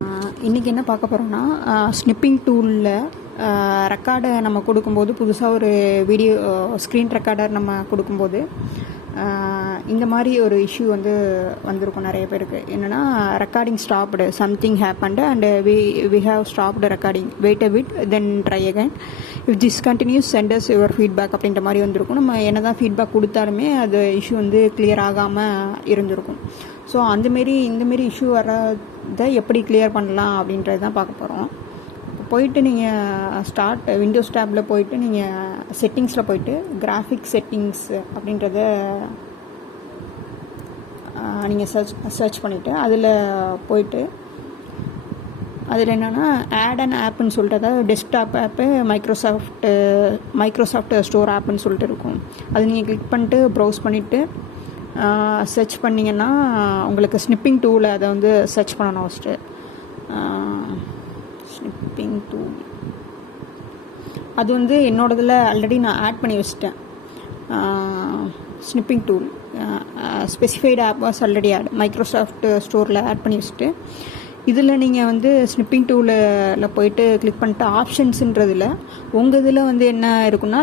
இன்றைக்கி என்ன பார்க்க போகிறோம்னா, ஸ்னிப்பிங் டூலில் ரெக்கார்டை நம்ம கொடுக்கும்போது, புதுசாக ஒரு வீடியோ ஸ்க்ரீன் ரெக்கார்டர் நம்ம கொடுக்கும்போது இந்த மாதிரி ஒரு இஷ்யூ வந்திருக்கும் நிறைய பேருக்கு. என்னென்னா, recording stopped, something happened and we have stopped recording, wait a bit then try again, if this continues send us your feedback அப்படின்ற மாதிரி வந்திருக்கும். நம்ம என்ன தான் ஃபீட்பேக் கொடுத்தாலுமே அது இஷ்யூ கிளியர் ஆகாமல் இருந்திருக்கும். ஸோ இந்தமாரி இஷ்யூ வர்றதை எப்படி கிளியர் பண்ணலாம் அப்படின்றது தான் பார்க்க போகிறோம். போயிட்டு நீங்கள் விண்டோஸ் டேப்பில் போயிட்டு நீங்கள் செட்டிங்ஸில் போயிட்டு கிராஃபிக் செட்டிங்ஸ் அப்படின்றத நீங்கள் சர்ச் பண்ணிவிட்டு அதில் போயிட்டு அதில் என்னென்னா ஆட் அண்ட் ஆப்புன்னு சொல்லிட்டு, அதாவது டெஸ்க்டாப் ஆப்பு, மைக்ரோசாஃப்ட் ஸ்டோர் ஆப்புன்னு சொல்லிட்டு இருக்கும். அது நீங்கள் கிளிக் பண்ணிட்டு ப்ரௌஸ் பண்ணிவிட்டு சர்ச் பண்ணிங்கன்னா உங்களுக்கு ஸ்னிப்பிங் டூலை அதை சர்ச் பண்ணணும். ஃபஸ்ட்டு ஸ்னிப்பிங் டூல் அது என்னோடதில் ஆல்ரெடி நான் ஆட் பண்ணி வச்சிட்டேன். Snipping tool specified app was already Microsoft ஸ்டோரில் ஆட் பண்ணி வச்சுட்டு, இதில் நீங்கள் ஸ்னிப்பிங் டூலில் போயிட்டு கிளிக் பண்ணிட்டு ஆப்ஷன்ஸுன்றதில் உங்கள் இதில் என்ன இருக்குன்னா,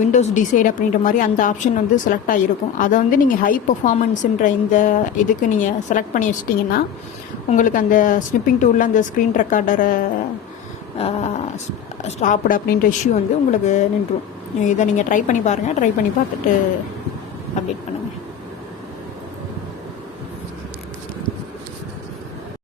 விண்டோஸ் டிசைட் அப்படின்ற மாதிரி அந்த ஆப்ஷன் செலக்ட் ஆகிருக்கும். அதை நீங்கள் ஹை பர்ஃபார்மன்ஸுன்ற இந்த இதுக்கு நீங்கள் செலக்ட் பண்ணி வச்சிட்டிங்கன்னா உங்களுக்கு அந்த ஸ்னிப்பிங் டூலில் அந்த ஸ்க்ரீன் ரெக்கார்டரை ஸ்டாப்டு அப்படின்ற இஷ்யூ உங்களுக்கு நின்றும். இதை நீங்கள் ட்ரை பண்ணி பாருங்கள். ட்ரை பண்ணி பார்த்துட்டு அப்டேட் பண்ணுங்கள்.